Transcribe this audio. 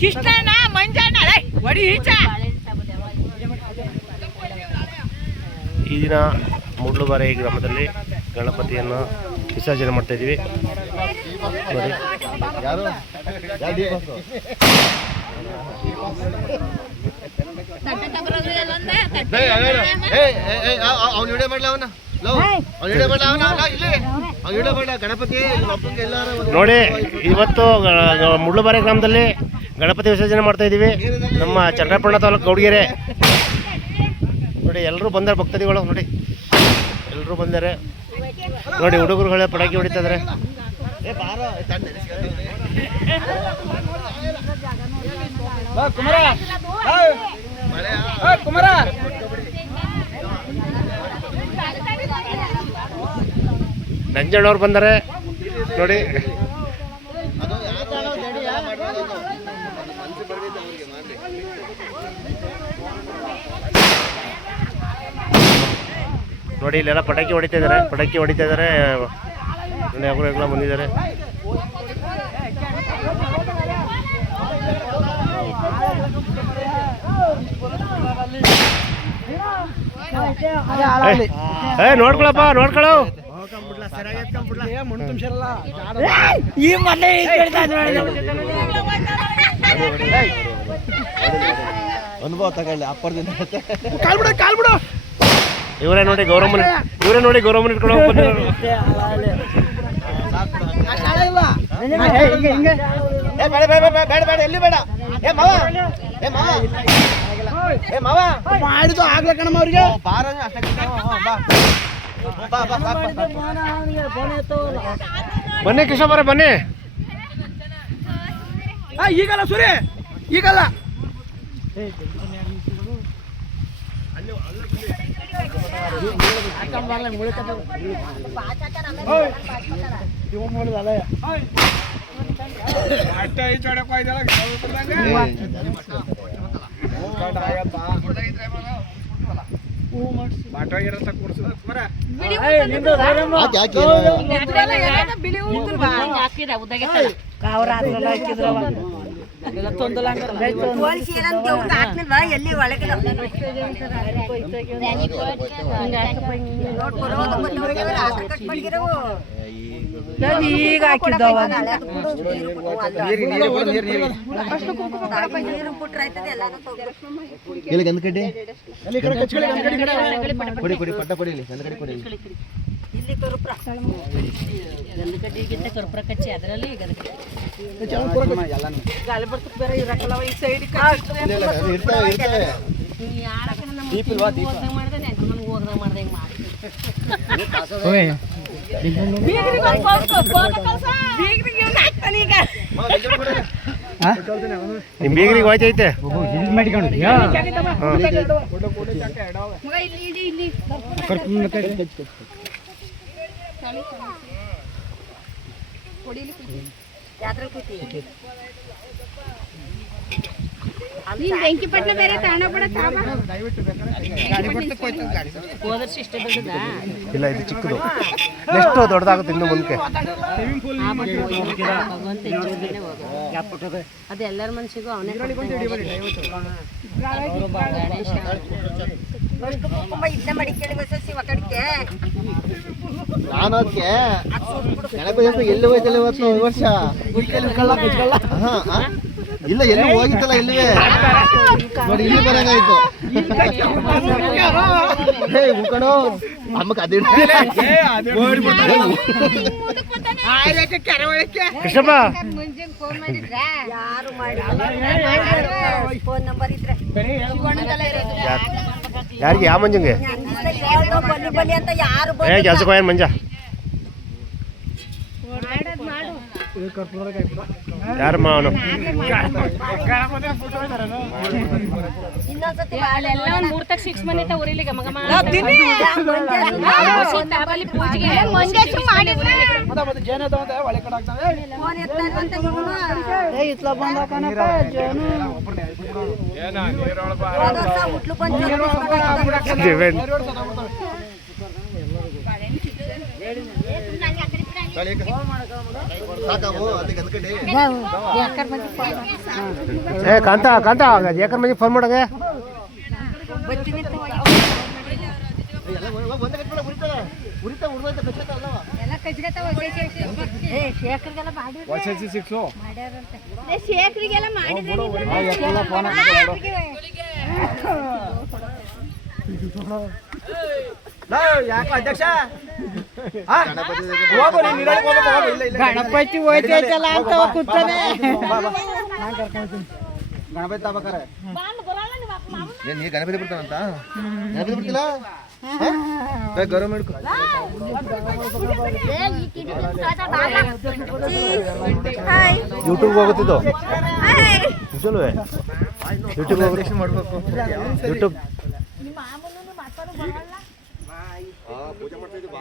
ಕೃಷ್ಣನ ಮಂಜಣ್ಣ ಒಡಿ ಈಚ. ಈ ದಿನ ಮುಡ್ಲುಬಾರೆ ಗ್ರಾಮದಲ್ಲಿ ಗಣಪತಿಯನ್ನು ವಿಸರ್ಜನೆ ಮಾಡ್ತಾ ಇದ್ದೀವಿ ನೋಡಿ. ನೋಡಿ ಇವತ್ತು ಮುಡ್ಲುಬಾರೆ ಗ್ರಾಮದಲ್ಲಿ ಗಣಪತಿ ವಿಸರ್ಜನೆ ಮಾಡ್ತಾ ಇದ್ದೀವಿ. ನಮ್ಮ ಚಂದ್ರಪಟ್ಟಣ ತಾಲೂಕು ಗೌಡಗೆರೆ ನೋಡಿ. ಎಲ್ಲರೂ ಬಂದಾರೆ ಭಕ್ತಾದಿಗಳು ನೋಡಿ, ಎಲ್ಲರೂ ಬಂದಾರೆ ನೋಡಿ. ಹುಡುಗರುಗಳೇ ಪಟಾಕಿ ಹೊಡಿತಾ ಇದಾರೆ. ನಂಜಣ್ಣವ್ರು ಬಂದಾರೆ ನೋಡಿ. ನೋಡಿ ಇಲ್ಲೆಲ್ಲ ಪಟಾಕಿ ಹೊಡಿತಾ ಇದ್ದಾರೆ, ಪಟಾಕಿ ಹೊಡಿತಾ ಇದ್ದಾರೆ ನೋಡಿ. ಎಲ್ಲ ಬಂದಿದ್ದಾರೆ. ನೋಡ್ಕೊಳಪ್ಪ, ನೋಡ್ಕೊಳ. ಅನುಭವ ತಗೊಳ್ಳಿ ಅಪ್ಪರ್ದಿಂದ. ಇವರೇ ನೋಡಿ ಗೌರಮ್ಮನ, ಇವರೇ ನೋಡಿ ಗೌರಮ್ಮನ ಇಟ್ಕೊಂಡು ಬಂದಿರೋರು. ಎಲ್ಲಿ ಬೇಡ ಮಾಡಿದ್ದು ಆಗ್ಲ ಕಣಮ್ಮ ಅವ್ರಿಗೆ. ಬನ್ನಿ ಕೃಷ್ಣಪ್ಪರೇ ಬನ್ನಿ. ಈಗಲ್ಲ ಸೂರ್ಯ, ಈಗಲ್ಲ. ಎಲ್ಲಿ ಒಳಗೆ ಈಗ ಹಾಕಿದ್ದಾವ ಗಂಧಕಡ್ಡಿ ಕೊಡಿ ಕೊಡಿ ಪಟ್ಟ ಕೊಡಿ, ಗಂಧಕಡ್ಡಿ ಕೊಡಿ. ಗಂಧಕಡ್ಡಿಗಿಂತ ಕರ್ಪೂರ ಕಚ್ಚಿ ಅದರಲ್ಲಿ ನಿಮ್ ಬೀಗರಿಗೆ ಹೋಯ್ತೈತೆ. ಬೆಂಕಿಪಟ್ಟಣ ಬೇರೆ ಇಲ್ಲ, ಇದು ಚಿಕ್ಕದು. ಎಷ್ಟು ದೊಡ್ಡದಾಗುತ್ತೆ ಇನ್ನು ಮುಂದೆ. ಅದು ಎಲ್ಲರ ಮನಸ್ಸಿಗೂ ಅವನೇ. ನಾನು ಅದಕ್ಕೆ ಎಲ್ಲಿ ಹೋಯ್ತಲ್ಲ ಇವತ್ತು ಈ ವರ್ಷ. ಇಲ್ಲ ಎಲ್ಲಿ ಹೋಗಿತ್ತಲ್ಲ, ಇಲ್ಲಿವೇ ನೋಡಿ, ಇಲ್ಲಿ ಬರಂಗಾಯ್ತು. ಕಣೋ ಅಮ್ಮಕ್ ಅದೇ ಕೃಷ್ಣಪ್ಪ ಯಾರಿಗೆ? ಯಾವ ಮಂಜಂಗೆ? ಕೆಲ್ಸಕ್ಕೆ ಹೋಯ್ನ ಮಂಜ. ಯಾರು ಮಾವನು? ಸಾಕಾವು ಅದಕ್ಕೆ ಅಂದ್ಕಂಡು ಏ ಕಾಂತ ಕಾಂತ ಯಾಕಂದ್ರೆ ಮಂದಿ ಫೋನ್ ಮಾಡಂಗೆ ಉರಿತಾ ಉರ್ದೋಯ್ತ ಕಚ್ಚತ್ತ ಅಲ್ಲವ ಶೇಖರಿಗೆಲ್ಲ ಮಾಡಿದ್ರೆ ಯಾಕೆ ಅಧ್ಯಕ್ಷ ಗಣಪತಿ ಹೋಯ್ತೈತಲ್ಲ ಅಂತ ಕೂತಾನೆ ಗಣಪತಿ ತಗೋಬೇಕಾರೆ ಏನ್ ನೀ ಗಣಪತಿ ಬಿಡ್ತಾನಂತ ಗಣಪತಿ ಬಿಡ್ತಿಲ್ಲ ಗೌರವ ಮಾಡ್ಕೊ ಯೂಟ್ಯೂಬ್ ಹೋಗುತ್ತಿದ್ದು ಚಲುವೆ ಯೂಟ್ಯೂಬ್ ಮಾಡ್ಬೇಕು ಯೂಟ್ಯೂಬ್ ಪೂಜೆ ಮಾಡ್ತಾ ಇದ್ದೀವಿ